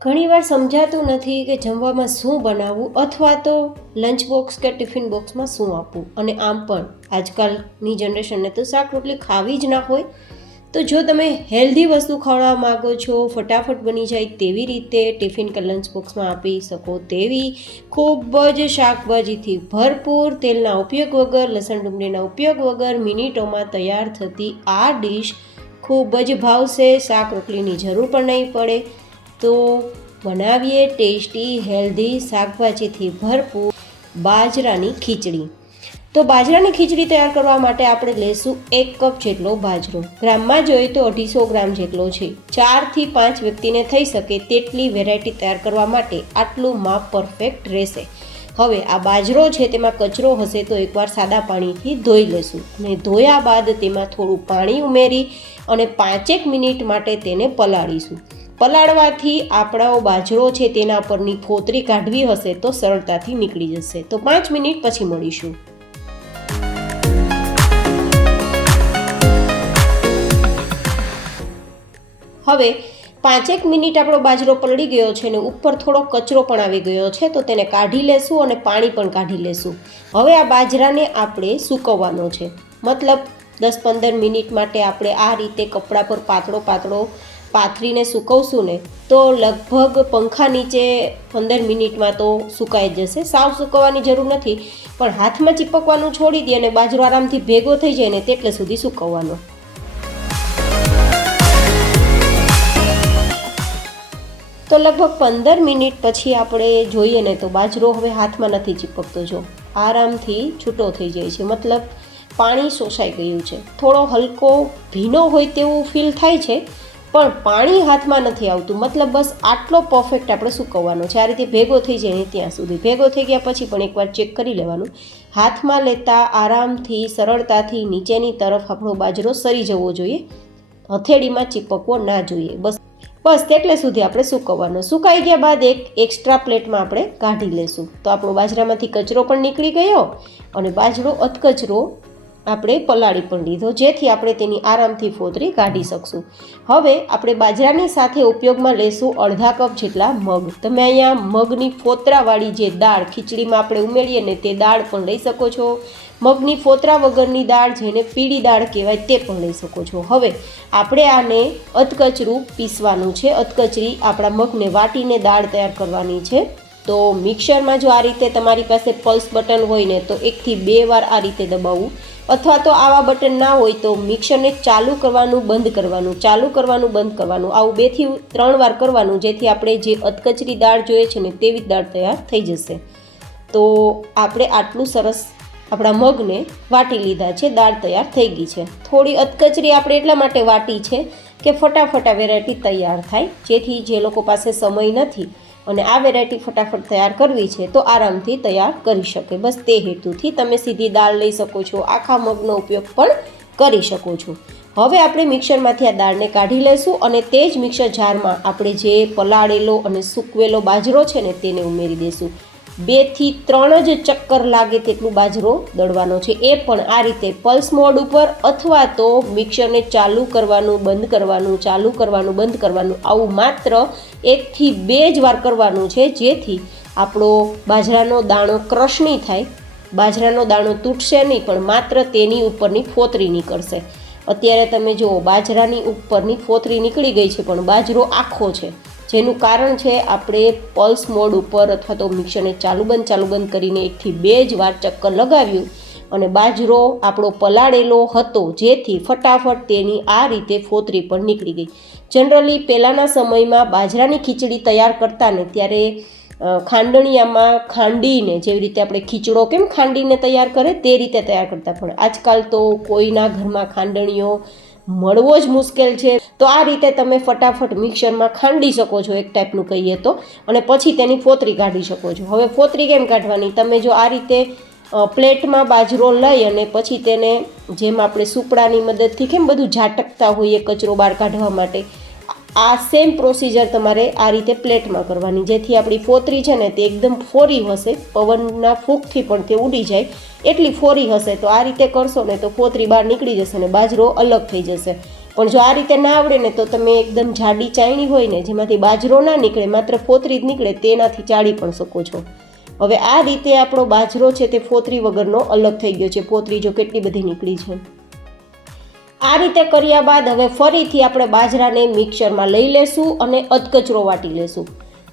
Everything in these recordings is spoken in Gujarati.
ઘણીવાર સમજાતું નથી કે જમવામાં શું બનાવવું અથવા તો લંચ બોક્સ કે ટિફિન બોક્સમાં શું આપવું. અને આમ પણ આજકાલની જનરેશનને તો શાક રોટલી ખાવી જ ના હોય. તો જો તમે હેલ્ધી વસ્તુ ખવડાવવા માગો છો, ફટાફટ બની જાય તેવી રીતે ટિફિન કે લંચ બોક્સમાં આપી શકો તેવી ખૂબ જ શાકભાજીથી ભરપૂર, તેલના ઉપયોગ વગર, લસણ ડુંગળીના ઉપયોગ વગર મિનિટોમાં તૈયાર થતી આ ડીશ ખૂબ જ ભાવશે. શાક રોટલીની જરૂર પણ નહીં પડે. તો બનાવીએ ટેસ્ટી, હેલ્ધી, શાકભાજીથી ભરપૂર બાજરાની ખીચડી. તો બાજરાની ખીચડી તૈયાર કરવા માટે આપણે લઈશું 1 કપ જેટલો બાજરો. ગ્રામમાં જોઈએ તો 250 ગ્રામ જેટલો છે. 4 થી 5 વ્યક્તિને થઈ શકે તેટલી વેરાયટી તૈયાર કરવા માટે આટલું માપ પરફેક્ટ રહેશે. હવે આ બાજરો છે તેમાં કચરો હશે તો એકવાર સાદા પાણીથી ધોઈ લેશું અને ધોયા બાદ તેમાં થોડું પાણી ઉમેરી અને 5 મિનિટ માટે તેને પલાળીશું. પલાળવાથી આપણો બાજરો છે તેના પરની ફોતરી કાઢવી હશે તો સરળતાથી નીકળી જશે. તો 5 મિનિટ પછી મળીશું. હવે 5 મિનિટ આપણો બાજરો પલળી ગયો છે અને ઉપર થોડો કચરો પણ આવી ગયો છે તો તેને કાઢી લેશું અને પાણી પણ કાઢી લેશું. હવે આ બાજરાને આપણે સૂકવવાનો છે. મતલબ 10-15 મિનિટ માટે આપણે આ રીતે કપડા પર પાતળો પાથરીને સૂકવશું ને તો લગભગ પંખા નીચે 15 મિનિટમાં તો સુકાઈ જશે. સાવ સૂકવવાની જરૂર નથી, પણ હાથમાં ચીપકવાનું છોડી દે અને બાજરો આરામથી ભેગો થઈ જાય ને તેટલે સુધી સૂકવવાનો. તો લગભગ 15 મિનિટ પછી આપણે જોઈએ ને તો બાજરો હવે હાથમાં નથી ચીપકતો. જો આરામથી છૂટો થઈ જાય છે, મતલબ પાણી શોષાઈ ગયું છે. થોડો હલકો ભીનો હોય તેવું ફીલ થાય છે પણ પાણી હાથમાં નથી આવતું. મતલબ બસ આટલો પરફેક્ટ આપણે સૂકવવાનો છે. આ રીતે ભેગો થઈ જાય ને ત્યાં સુધી. ભેગો થઈ ગયા પછી પણ એકવાર ચેક કરી લેવાનું. હાથમાં લેતા આરામથી, સરળતાથી નીચેની તરફ આપણો બાજરો સરી જવો જોઈએ, હથેળીમાં ચીપકવો ના જોઈએ. બસ તેટલે સુધી આપણે સૂકવવાનો. સુકાઈ ગયા બાદ એક એક્સ્ટ્રા પ્લેટમાં આપણે કાઢી લેશું. તો આપણો બાજરામાંથી કચરો પણ નીકળી ગયો અને બાજરો અધકચરો આપણે પલાળી પણ લીધો, જેથી આપણે તેની આરામથી ફોતરી કાઢી શકશું. હવે આપણે બાજરાની સાથે ઉપયોગમાં લેશું 1/2 કપ જેટલા મગ. તમે અહીંયા મગની ફોતરાવાળી જે દાળ ખીચડીમાં આપણે ઉમેરીએ ને તે દાળ પણ લઈ શકો છો. મગની ફોતરા વગરની દાળ, જેને પીળી દાળ કહેવાય, તે પણ લઈ શકો છો. હવે આપણે આને અધકચરું પીસવાનું છે. અધકચરી આપણા મગને વાટીને દાળ તૈયાર કરવાની છે. તો મિક્સરમાં જો આ રીતે તમારી પાસે પલ્સ બટન હોય ને તો 1 થી 2 વાર આ રીતે દબાવવું, અથવા તો આવા બટન ના હોય તો મિક્સરને ચાલુ કરવાનું, બંધ કરવાનું, ચાલુ કરવાનું, બંધ કરવાનું, આવું 2 થી 3 વાર કરવાનું, જેથી આપણે જે અધકચરી દાળ જોઈએ છે ને તેવી દાળ તૈયાર થઈ જશે. તો આપણે આટલું સરસ આપણા મગને વાટી લીધા છે, દાળ તૈયાર થઈ ગઈ છે. થોડી અધકચરી આપણે એટલા માટે વાટી છે કે ફટાફટ આ વેરાયટી તૈયાર થાય, જેથી જે લોકો પાસે સમય નથી અને આ વેરાયટી ફટાફટ તૈયાર કરવી છે તો આરામથી તૈયાર કરી શકે. બસ તે હેતુથી તમે સીધી દાળ લઈ શકો છો, આખા મગનો ઉપયોગ પણ કરી શકો છો. હવે આપણે મિક્સરમાંથી આ દાળને કાઢી લઈશું અને તે જ મિક્સર જારમાં આપણે જે પલાળેલો અને સૂકવેલો બાજરો છે ને તેને ઉમેરી દઈશું. 2 થી 3 જ ચક્કર લાગે તેટલું બાજરો દળવાનો છે. એ પણ આ રીતે પલ્સ મોડ ઉપર, અથવા તો મિક્સરને ચાલુ કરવાનું, બંધ કરવાનું, ચાલુ કરવાનું, બંધ કરવાનું, આવું માત્ર 1 થી 2 જ વાર કરવાનું છે, જેથી આપણો બાજરાનો દાણો ક્રશ નહીં થાય. બાજરાનો દાણો તૂટશે નહીં, પણ માત્ર તેની ઉપરની ફોતરી નીકળશે. અત્યારે તમે જુઓ બાજરાની ઉપરની ફોતરી નીકળી ગઈ છે પણ બાજરો આખો છે, જેનું કારણ છે આપણે પલ્સ મોડ ઉપર અથવા તો મિક્સરને ચાલુ બંધ કરીને 1 થી 2 જ વાર ચક્કર લગાવ્યું અને બાજરો આપણો પલાળેલો હતો, જેથી ફટાફટ તેની આ રીતે ફોતરી પણ નીકળી ગઈ. જનરલી પહેલાંના સમયમાં બાજરાની ખીચડી તૈયાર કરતા ને ત્યારે ખાંડણીયામાં ખાંડીને, જેવી રીતે આપણે ખીચડો કેમ ખાંડીને તૈયાર કરે તે રીતે તૈયાર કરતા, પણ આજકાલ તો કોઈના ઘરમાં ખાંડણીઓ મળવો જ મુશ્કેલ છે. તો આ રીતે તમે ફટાફટ મિક્સરમાં ખાંડી શકો છો, એક ટાઈપનું કહીએ તો, અને પછી તેની ફોતરી કાઢી શકો છો. હવે ફોતરી કેમ કાઢવાની? તમે જો આ રીતે પ્લેટમાં બાજરો લઈ અને પછી તેને જેમ આપણે સુપડાની મદદથી કેમ બધું ઝાટકતા હોઈએ કચરો બહાર કાઢવા માટે, આ સેમ પ્રોસિજર તમારે આ રીતે પ્લેટમાં કરવાની, જેથી આપણી ફોતરી છે ને તે એકદમ ફોરી હશે, પવનના ફૂંકથી પણ તે ઉડી જાય એટલી ફોરી હશે. તો આ રીતે કરશો ને તો ફોતરી બહાર નીકળી જશે અને બાજરો અલગ થઈ જશે. પણ જો આ રીતે ના આવડે ને તો તમે એકદમ જાડી ચાયણી હોય ને જેમાંથી બાજરો ના નીકળે, માત્ર ફોતરી જ નીકળે, તેનાથી ચાળી પણ શકો છો. હવે આ રીતે આપણો બાજરો છે તે ફોતરી વગરનો અલગ થઈ ગયો છે. ફોતરી જો કેટલી બધી નીકળી છે. આ રીતે કર્યા બાદ હવે ફરીથી આપણે બાજરાને મિક્સરમાં લઈ લેશું અને અધકચરો વાટી લેશું.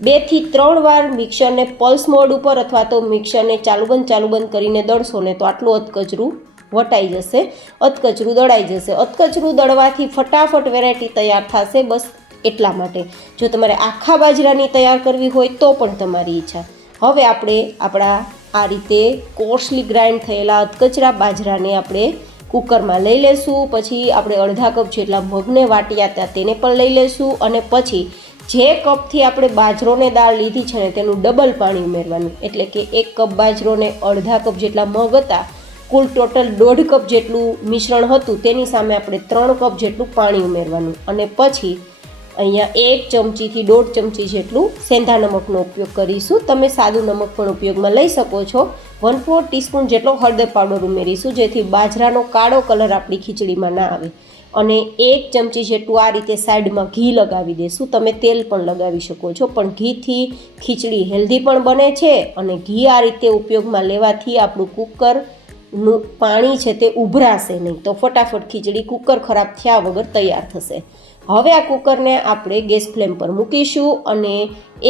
2 થી 3 વાર મિક્સરને પલ્સ મોડ ઉપર અથવા તો મિક્સરને ચાલુ બંધ કરીને દળશો ને તો આટલું અધકચરું વટાઈ જશે, અધકચરું દળાઈ જશે. અધકચરું દળવાથી ફટાફટ વેરાયટી તૈયાર થશે. બસ એટલા માટે. જો તમારે આખા બાજરાની તૈયાર કરવી હોય તો પણ તમારી ઈચ્છા. હવે આપણે આપણા આ રીતે કોર્સલી ગ્રાઇન્ડ થયેલા અધકચરા બાજરાને આપણે કુકરમાં લઈ લેશું. પછી આપણે અડધા કપ જેટલા મગને વાટ્યા હતા તેને પણ લઈ લેશું અને પછી જે કપથી આપણે બાજરોને દાળ લીધી છે ને તેનું ડબલ પાણી ઉમેરવાનું. એટલે કે 1 કપ બાજરોને અડધા કપ જેટલા મગ હતા, કુલ ટોટલ 1.5 કપ જેટલું મિશ્રણ હતું, તેની સામે આપણે 3 કપ જેટલું પાણી ઉમેરવાનું. અને પછી અહીંયા 1 ચમચીથી 1.5 ચમચી જેટલું સેંધા નમકનો ઉપયોગ કરીશું. તમે સાદું નમક પણ ઉપયોગમાં લઈ શકો છો. 1/4 ટીસ્પૂન જેટલો હળદર પાવડર ઉમેરીશું જેથી બાજરાનો કાળો કલર આપણી ખીચડીમાં ના આવે. અને 1 ચમચી જેટલું આ રીતે સાઈડમાં ઘી લગાવી દઈશું. તમે તેલ પણ લગાવી શકો છો, પણ ઘીથી ખીચડી હેલ્ધી પણ બને છે અને ઘી આ રીતે ઉપયોગમાં લેવાથી આપણું કુકરનું પાણી છે તે ઉભરાશે નહીં, તો ફટાફટ ખીચડી કુકર ખરાબ થયા વગર તૈયાર થશે. હવે આ કુકરને આપણે ગેસ ફ્લેમ પર મૂકીશું અને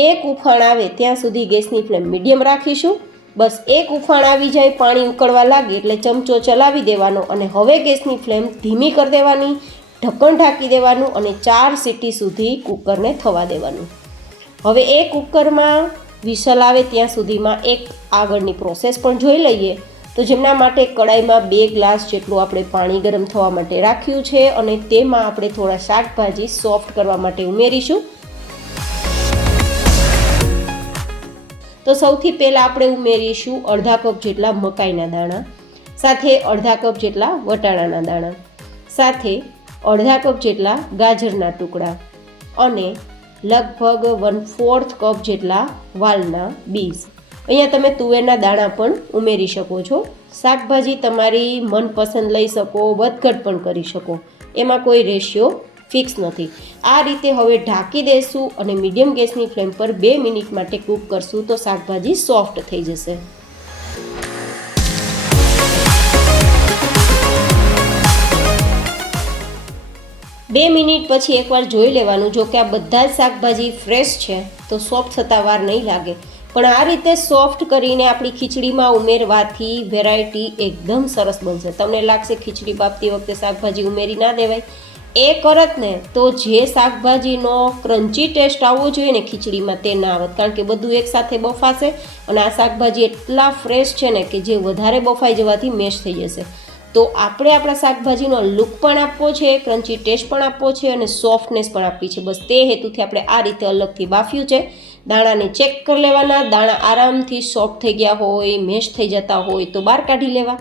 1 ઉફાણ આવે ત્યાં સુધી ગેસની ફ્લેમ મીડિયમ રાખીશું. બસ 1 ઉફાણ આવી જાય, પાણી ઉકળવા લાગે એટલે ચમચો ચલાવી દેવાનો અને હવે ગેસની ફ્લેમ ધીમી કરી દેવાની, ઢક્કણ ઢાંકી દેવાનું અને 4 સીટી સુધી કુકરને થવા દેવાનું. હવે એ કુકરમાં વિસલ આવે ત્યાં સુધીમાં એક આગળની પ્રોસેસ પણ જોઈ લઈએ. તો જેમના માટે કડાઈમાં 2 ગ્લાસ જેટલું આપણે પાણી ગરમ થવા માટે રાખ્યું છે અને તેમાં આપણે થોડા શાકભાજી સોફ્ટ કરવા માટે ઉમેરીશું. તો સૌથી પહેલાં આપણે ઉમેરીશું અડધા કપ જેટલા મકાઈના દાણા, સાથે અડધા કપ જેટલા વટાણાના દાણા, સાથે અડધા કપ જેટલા ગાજરના ટુકડા અને લગભગ 1/4 કપ જેટલા વાલના બીજ. અહીંયા તમે તુવેરના દાણા પણ ઉમેરી શકો છો. શાકભાજી તમારી મનપસંદ લઈ શકો, વધઘટ પણ કરી શકો, એમાં કોઈ રેશિયો ફિક્સ નથી. આ રીતે હવે ઢાંકી દઈશું અને મીડિયમ ગેસની ફ્લેમ પર 2 મિનિટ માટે કૂક કરશું તો શાકભાજી સોફ્ટ થઈ જશે. બે મિનિટ પછી એકવાર જોઈ લેવાનું. જો કે આ બધા જ શાકભાજી ફ્રેશ છે તો સોફ્ટ થતાં વાર નહીં લાગે, પણ આ રીતે સોફ્ટ કરીને આપણી ખીચડીમાં ઉમેરવાથી વેરાયટી એકદમ સરસ બનશે. તમને લાગશે ખીચડી બાફતી વખતે શાકભાજી ઉમેરી ના દેવાય, એ કરત ને તો જે શાકભાજીનો ક્રન્ચી ટેસ્ટ આવવો જોઈએ ને ખીચડીમાં તે ના આવત, કારણ કે બધું એકસાથે બફાશે અને આ શાકભાજી એટલા ફ્રેશ છે ને કે જે વધારે બફાઈ જવાથી મેશ થઈ જશે. તો આપણે આપણા શાકભાજીનો લુક પણ આપવો છે, ક્રન્ચી ટેસ્ટ પણ આપવો છે અને સોફ્ટનેસ પણ આપવી છે. બસ તે હેતુથી આપણે આ રીતે અલગથી બાફ્યું છે. દાણાને ચેક કરી લેવાના. દાણા આરામથી સોફ્ટ થઈ ગયા હોય, મેશ થઈ જતા હોય તો બહાર કાઢી લેવા.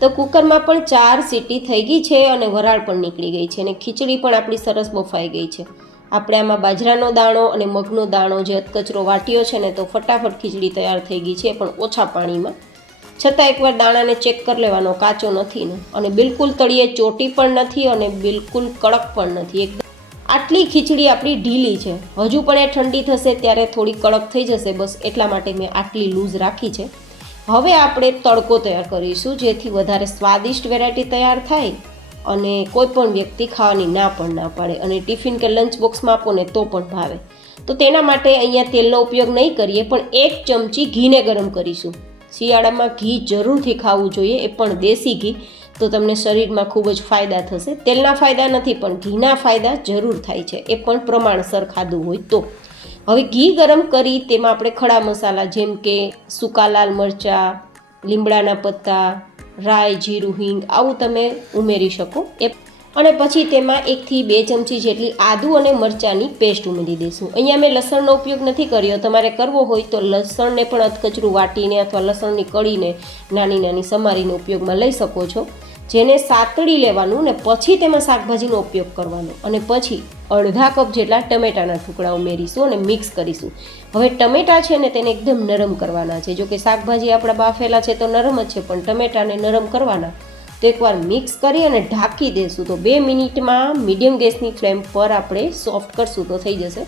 તો કુકરમાં પણ 4 સીટી થઈ ગઈ છે અને વરાળ પણ નીકળી ગઈ છે અને ખીચડી પણ આપણી સરસ બફાઈ ગઈ છે. આપણે આમાં બાજરાનો દાણો અને મગનો દાણો જે અધકચરો વાટ્યો છે ને તો ફટાફટ ખીચડી તૈયાર થઈ ગઈ છે, પણ ઓછા પાણીમાં. છતાં એકવાર દાણાને ચેક કરી લેવાનો, કાચો નથી ને અને બિલકુલ તળિયે ચોટી પણ નથી અને બિલકુલ કડક પણ નથી. એકદમ આટલી ખીચડી આપણી ઢીલી છે. હજુ પણ એ ઠંડી થશે ત્યારે થોડી કડક થઈ જશે, બસ એટલા માટે મેં આટલી લૂઝ રાખી છે. હવે આપણે તડકો તૈયાર કરીશું જેથી વધારે સ્વાદિષ્ટ વેરાયટી તૈયાર થાય અને કોઈ પણ વ્યક્તિ ખાવાની ના પણ ના પાડે અને ટિફિન કે લંચ બોક્સમાં આપો ને તો પણ ભાવે. તો તેના માટે અહીંયા તેલનો ઉપયોગ નહીં કરીએ, પણ 1 ચમચી ઘીને ગરમ કરીશું. શિયાળામાં ઘી જરૂરથી ખાવું જોઈએ, એ પણ દેશી ઘી, તો તમને શરીરમાં ખૂબ જ ફાયદા થશે. તેલના ફાયદા નથી પણ ઘીના ફાયદા જરૂર થાય છે, એ પણ પ્રમાણસર ખાધું હોય તો. હવે ઘી ગરમ કરી તેમાં આપણે ખડા મસાલા જેમ કે સૂકા લાલ મરચાં, લીમડાના પત્તા, રાઈ, જીરું, હિંગ આવું તમે ઉમેરી શકો. અને પછી તેમાં 1 થી 2 ચમચી જેટલી આદુ અને મરચાંની પેસ્ટ ઉમેરી દઈશું. અહીંયા મેં લસણનો ઉપયોગ નથી કર્યો. તમારે કરવો હોય તો લસણને પણ અધકચરું વાટીને અથવા લસણની કળીને નાની નાની સમારીને ઉપયોગમાં લઈ શકો છો. જેને સાતળી લેવાનું ને પછી તેમાં શાકભાજીનો ઉપયોગ કરવાનો અને પછી અડધા કપ જેટલા ટમેટાના ટુકડા ઉમેરીશું અને મિક્સ કરીશું. હવે ટમેટા છે ને તેને એકદમ નરમ કરવાના છે. જો કે શાકભાજી આપણા બાફેલા છે તો નરમ જ છે, પણ ટમેટાને નરમ કરવાના. તો એકવાર મિક્સ કરી અને ઢાંકી દઈશું તો 2 મિનિટમાં મીડિયમ ગેસની ફ્લેમ પર આપણે સોફ્ટ કરશું તો થઈ જશે.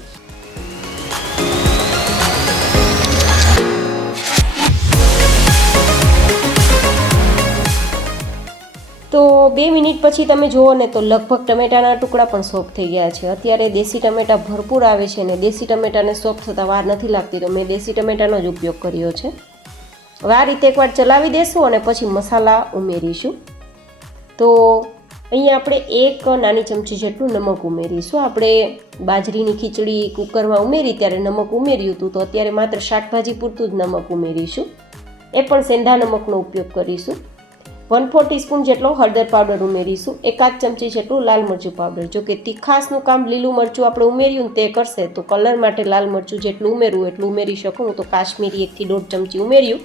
તો 2 મિનિટ પછી તમે જુઓ ને તો લગભગ ટમેટાના ટુકડા પણ સોફ્ટ થઈ ગયા છે. અત્યારે દેશી ટમેટા ભરપૂર આવે છે ને દેશી ટમેટાને સોફ્ટ થતાં વાર નથી લાગતી, તો મેં દેશી ટમેટાનો જ ઉપયોગ કર્યો છે. હવે આ રીતે એકવાર ચલાવી દેશું અને પછી મસાલા ઉમેરીશું. તો અહીંયા આપણે 1 નાની ચમચી જેટલું નમક ઉમેરીશું. આપણે બાજરીની ખીચડી કુકરમાં ઉમેરી ત્યારે નમક ઉમેર્યું હતું, તો અત્યારે માત્ર શાકભાજી પૂરતું જ નમક ઉમેરીશું. એ પણ સેંધા નમકનો ઉપયોગ કરીશું. 1/4 ટીસ્પૂન જેટલો હળદર પાવડર ઉમેરીશું. 1/2 ચમચી જેટલું લાલ મરચું પાવડર. જો કે તીખાસનું કામ લીલું મરચું આપણે ઉમેર્યું ને તે કરશે, તો કલર માટે લાલ મરચું જેટલું ઉમેરવું એટલું ઉમેરી શકું. હું તો કાશ્મીરી 1 થી 1.5 ચમચી ઉમેર્યું.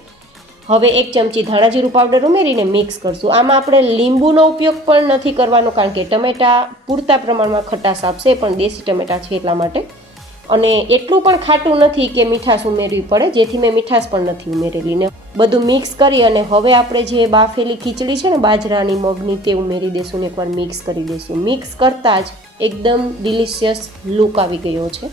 હવે 1 ચમચી ધાણા જીરું પાવડર ઉમેરીને મિક્સ કરશું. આમાં આપણે લીંબુનો ઉપયોગ પણ નથી કરવાનો, કારણ કે ટમેટા પૂરતા પ્રમાણમાં ખટાશ આપશે, પણ દેશી ટમેટા છે એટલા માટે. અને એટલું પણ ખાટું નથી કે મીઠાશ ઉમેરવી પડે, જેથી મેં મીઠાશ પણ નથી ઉમેરેલી. ને બધું મિક્સ કરી અને હવે આપણે જે બાફેલી ખીચડી છે ને બાજરાની મગની તે ઉમેરી દઈશું ને એકવાર મિક્સ કરી દઈશું. મિક્સ કરતાં જ એકદમ ડિલિશિયસ લુક આવી ગયો છે.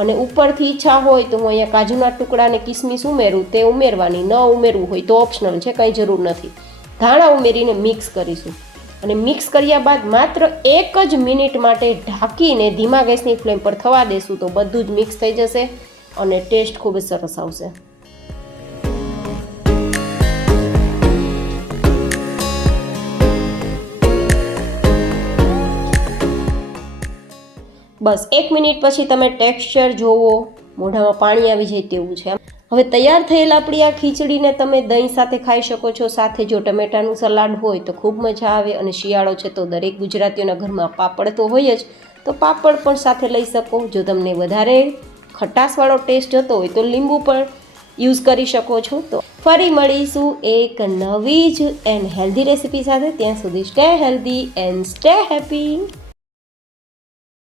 અને ઉપરથી ઈચ્છા હોય તો હું અહીંયા કાજુના ટુકડા અને કિસમિસ ઉમેરું તે ઉમેરવાની, ન ઉમેરવું હોય તો ઓપ્શનલ છે, કંઈ જરૂર નથી. ધાણા ઉમેરીને મિક્સ કરીશું અને મિક્સ કર્યા બાદ માત્ર 1 જ મિનિટ માટે ઢાંકીને ધીમા ગેસની ફ્લેમ પર થવા દેશું તો બધું જ મિક્સ થઈ જશે અને ટેસ્ટ ખૂબ જ સરસ આવશે. બસ 1 મિનિટ પછી તમે ટેક્સચર જોવો, મોઢામાં પાણી આવી જાય તેવું છે. હવે તૈયાર થયેલ આપણી આ ખીચડીને તમે દહીં સાથે ખાઈ શકો છો. સાથે જો ટમેટાનું સલાડ હોય તો ખૂબ મજા આવે. અને શિયાળો છે તો દરેક ગુજરાતીઓના ઘરમાં પાપડ તો હોય જ, તો પાપડ પણ સાથે લઈ શકો. જો તમને વધારે ખટાશવાળો ટેસ્ટ જતો હોય તો લીંબુ પણ યુઝ કરી શકો છો. તો ફરી મળીશું એક નવી જ એન્ડ હેલ્ધી રેસીપી સાથે. ત્યાં સુધી stay healthy and stay happy.